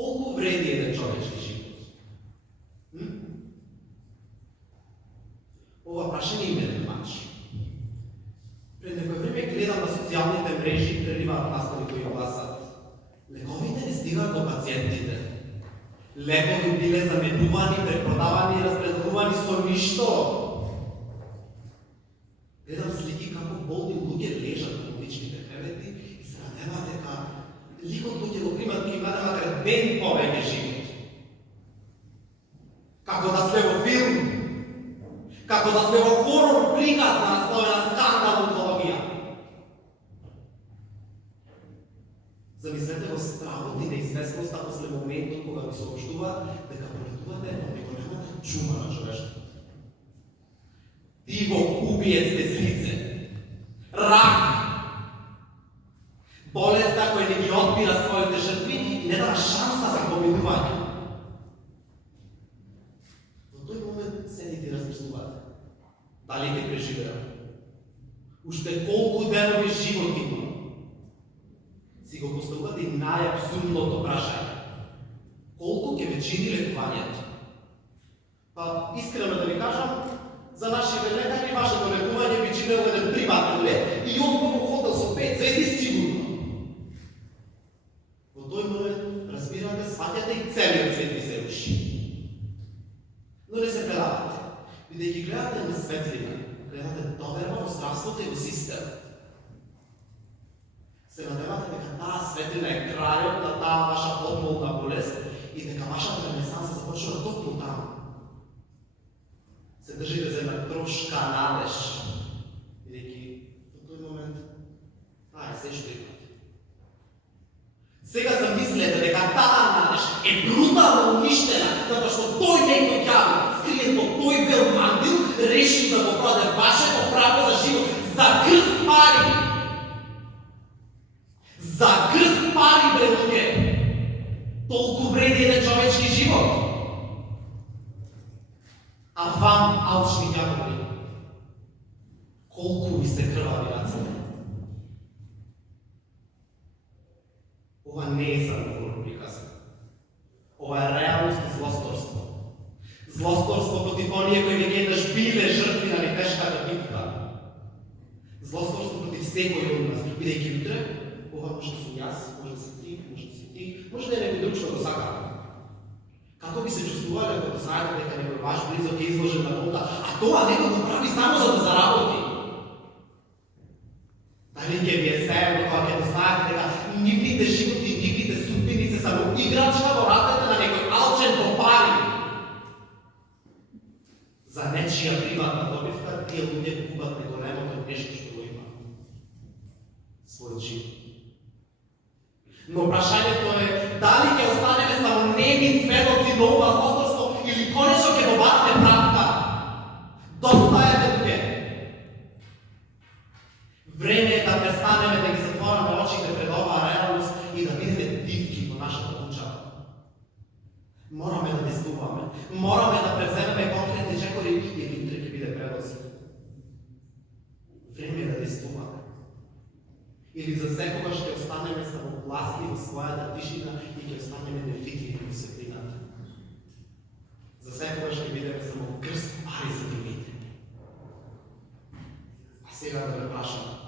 Колку вреди еден човечки живот? Ова прашање и мене мачи. Пред некој време гледам на социјалните мрежи, преливаат настави кои гласат: лековите не стигаат до пациентите. Лекови биле заменувани, препродавани и распределувани со ништо. Гледам слики како болни луѓе лежат на болничните кревети и се надеваат дека ликот кој ќе го примат ќе им даде макар ден повеќе живот. Како да сме во филм, како да сме во хорор приказ на насловена скандал онкологија. Замислете го стравот и неизвестноста после моментот кога ви сообштуваат дека полетувате од неголемата чума на човештвото. Диво убиец без лице, рак, болест која не ги отбира своите жртви и не дава шанса за поминување. Во тој момент седите и размислувате дали ќе преживеат. Уште колку денови живот има? Си го поставувате и најабсурдното прашање: колку ќе ве чини лекувањето? Па, искрено да ви кажам, за нашите лекари вашето лекување би чинело еден приватен лек и одмор во хотел со 5 звезди сигурно. Во тој момент разбирате, сваќате и целиот свет ви се руши. Но не се предавате, бидејќи гледате на светлина, гледате доверба во здравството и во системот. Се надевате дека таа светлина е крајот на таа ваша подмолна болест и дека вашата ренесанса започнува токму таму. Се држите за една трошка надеж, бидејќи во тој момент таа е се што имате. Сега замислете дека таа надеж е брутално уништена, затоа што тој некој ѓавол, скриен во тој бел мандил, решил да го продаде вашето право за живот за крст пари. За крст пари, бре луѓе! Толку вреди еден човечки живот. А вам, алчни ѓаволи, колку ви се крвави рацете? Ова не е само хорор приказ. Ова е реалност и злосторство. Злосторство против оние кои веќе еднаш биле жртви на тешката битка. Злосторство против секој од нас, бидејќи утре ова може да сум јас, може да си ти, може да си ти, може да е некој друг што го сака. Како би се чувствувале ако знаете дека некој ваш близок е изложен на болка, а тоа некој го прави само за да заработи? Дали ќе ви е сеено кога ќе знаете дека нивните животи, нивните судбини се само играчка во рацете на некој алчен по пари? За нечија приватна добивка, тие луѓе купат неголемото нешто што го има. Својот живот. Но прашањето е дали ќе останеме само неми сведоци до ова злосторство или конечно ќе добаваме правда. Доста е, луѓе. Време е да престанеме да ги затвораме очите пред оваа реалност и да бидеме дивки во нашата куќа. Мораме да действуваме, мораме да преземеме конкретни чекори и утре ќе биде предоци. Време е да действуваме. Или за секогаш ќе останеме само власни во својата тишина и ќе останеме невидливи во светлината. За секогаш ќе бидеме само крст пари за другите. А сега да ве прашам,